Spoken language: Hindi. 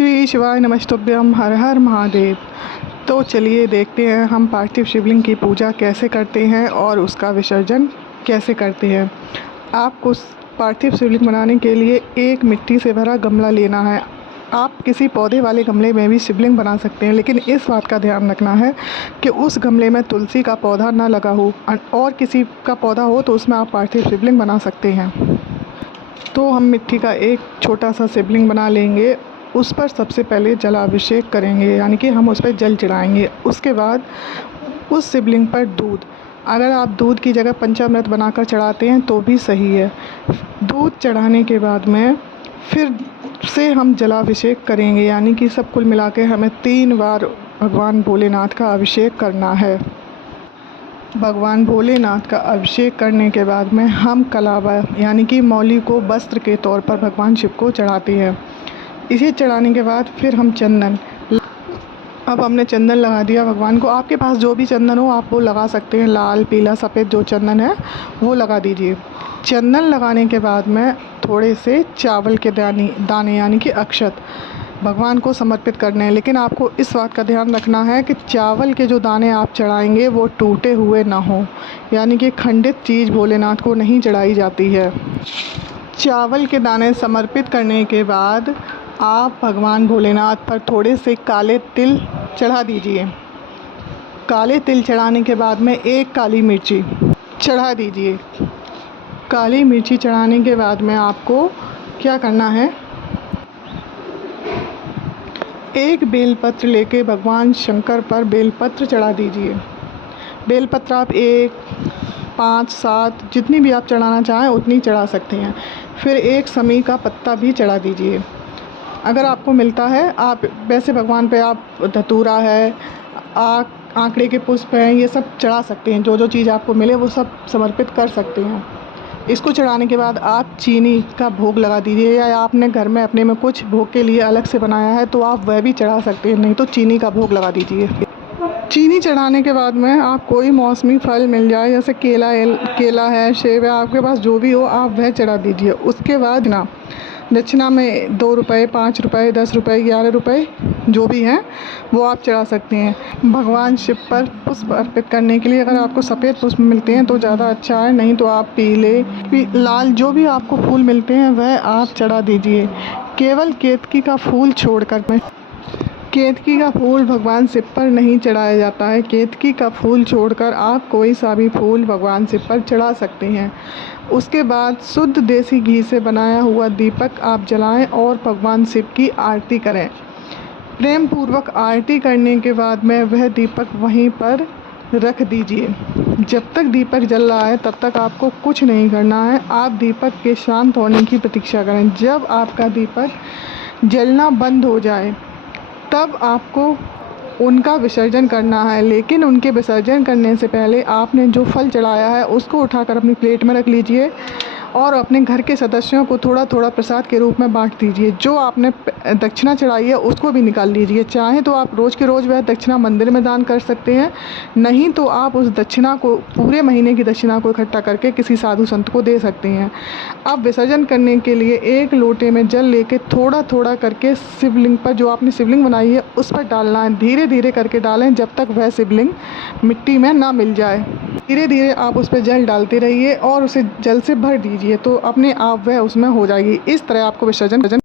श्री शिवाय नमस्तुभ्यम, हर हर महादेव। तो चलिए देखते हैं हम पार्थिव शिवलिंग की पूजा कैसे करते हैं और उसका विसर्जन कैसे करते हैं। आपको पार्थिव शिवलिंग बनाने के लिए एक मिट्टी से भरा गमला लेना है। आप किसी पौधे वाले गमले में भी शिवलिंग बना सकते हैं, लेकिन इस बात का ध्यान रखना है कि उस गमले में तुलसी का पौधा ना लगा हो, और किसी का पौधा हो तो उसमें आप पार्थिव शिवलिंग बना सकते हैं। तो हम मिट्टी का एक छोटा सा शिवलिंग बना लेंगे। उस पर सबसे पहले जलाभिषेक करेंगे, यानी कि हम उस पर जल चढ़ाएंगे। उसके बाद उस शिवलिंग पर दूध, अगर आप दूध की जगह पंचामृत बनाकर चढ़ाते हैं तो भी सही है। दूध चढ़ाने के बाद में फिर से हम जलाभिषेक करेंगे, यानी कि सब कुल मिला के हमें 3 बार भगवान भोलेनाथ का अभिषेक करना है। भगवान भोलेनाथ का अभिषेक करने के बाद में हम कलावा, यानी कि मौली को वस्त्र के तौर पर भगवान शिव को चढ़ाते हैं। इसे चढ़ाने के बाद फिर हम चंदन, अब हमने चंदन लगा दिया भगवान को। आपके पास जो भी चंदन हो आप वो लगा सकते हैं, लाल, पीला, सफ़ेद जो चंदन है वो लगा दीजिए। चंदन लगाने के बाद में थोड़े से चावल के दाने यानी कि अक्षत भगवान को समर्पित करने हैं। लेकिन आपको इस बात का ध्यान रखना है कि चावल के जो दाने आप चढ़ाएंगे वो टूटे हुए ना हो, यानी कि खंडित चीज़ भोलेनाथ को नहीं चढ़ाई जाती है। चावल के दाने समर्पित करने के बाद आप भगवान भोलेनाथ पर थोड़े से काले तिल चढ़ा दीजिए। काले तिल चढ़ाने के बाद में एक काली मिर्ची चढ़ा दीजिए। काली मिर्ची चढ़ाने के बाद में आपको क्या करना है, एक बेलपत्र लेके भगवान शंकर पर बेलपत्र चढ़ा दीजिए। बेलपत्र आप 1, 5, 7 जितनी भी आप चढ़ाना चाहें उतनी चढ़ा सकते हैं। फिर एक समी का पत्ता भी चढ़ा दीजिए अगर आपको मिलता है। आप वैसे भगवान पे आप धतूरा है, आंकड़े के पुष्प हैं, ये सब चढ़ा सकते हैं। जो जो चीज़ आपको मिले वो सब समर्पित कर सकते हैं। इसको चढ़ाने के बाद आप चीनी का भोग लगा दीजिए, या आपने घर में अपने में कुछ भोग के लिए अलग से बनाया है तो आप वह भी चढ़ा सकते हैं, नहीं तो चीनी का भोग लगा दीजिए। चीनी चढ़ाने के बाद में आप कोई मौसमी फल मिल जाए, जैसे केला है, सेब है, आपके पास जो भी हो आप वह चढ़ा दीजिए। उसके बाद ना दक्षिणा में 2 रुपये, 5 रुपये, 10 रुपये, 11 रुपये जो भी हैं वो आप चढ़ा सकते हैं। भगवान शिव पर पुष्प अर्पित करने के लिए अगर आपको सफ़ेद पुष्प मिलते हैं तो ज़्यादा अच्छा है, नहीं तो आप पीले, लाल जो भी आपको फूल मिलते हैं वह आप चढ़ा दीजिए। केवल केतकी का फूल छोड़कर में, केतकी का फूल भगवान शिव पर नहीं चढ़ाया जाता है। केतकी का फूल छोड़कर आप कोई सा भी फूल भगवान शिव पर चढ़ा सकते हैं। उसके बाद शुद्ध देसी घी से बनाया हुआ दीपक आप जलाएं और भगवान शिव की आरती करें। प्रेम पूर्वक आरती करने के बाद में वह दीपक वहीं पर रख दीजिए। जब तक दीपक जल रहा है तब तक आपको कुछ नहीं करना है। आप दीपक के शांत होने की प्रतीक्षा करें। जब आपका दीपक जलना बंद हो जाए तब आपको उनका विसर्जन करना है। लेकिन उनके विसर्जन करने से पहले आपने जो फल चढ़ाया है उसको उठाकर अपनी प्लेट में रख लीजिए और अपने घर के सदस्यों को थोड़ा थोड़ा प्रसाद के रूप में बांट दीजिए। जो आपने दक्षिणा चढ़ाई है उसको भी निकाल लीजिए। चाहे तो आप रोज़ के रोज़ वह दक्षिणा मंदिर में दान कर सकते हैं, नहीं तो आप उस दक्षिणा को, पूरे महीने की दक्षिणा को इकट्ठा करके किसी साधु संत को दे सकते हैं। अब विसर्जन करने के लिए एक लोटे में जल लेके थोड़ा थोड़ा करके शिवलिंग पर, जो आपने शिवलिंग बनाई है उस पर डालना है। धीरे धीरे करके डालें जब तक वह शिवलिंग मिट्टी में ना मिल जाए। धीरे धीरे आप उस पर जल डालते रहिए और उसे जल से भर दीजिए, तो अपने आप वह उसमें हो जाएगी। इस तरह आपको विसर्जन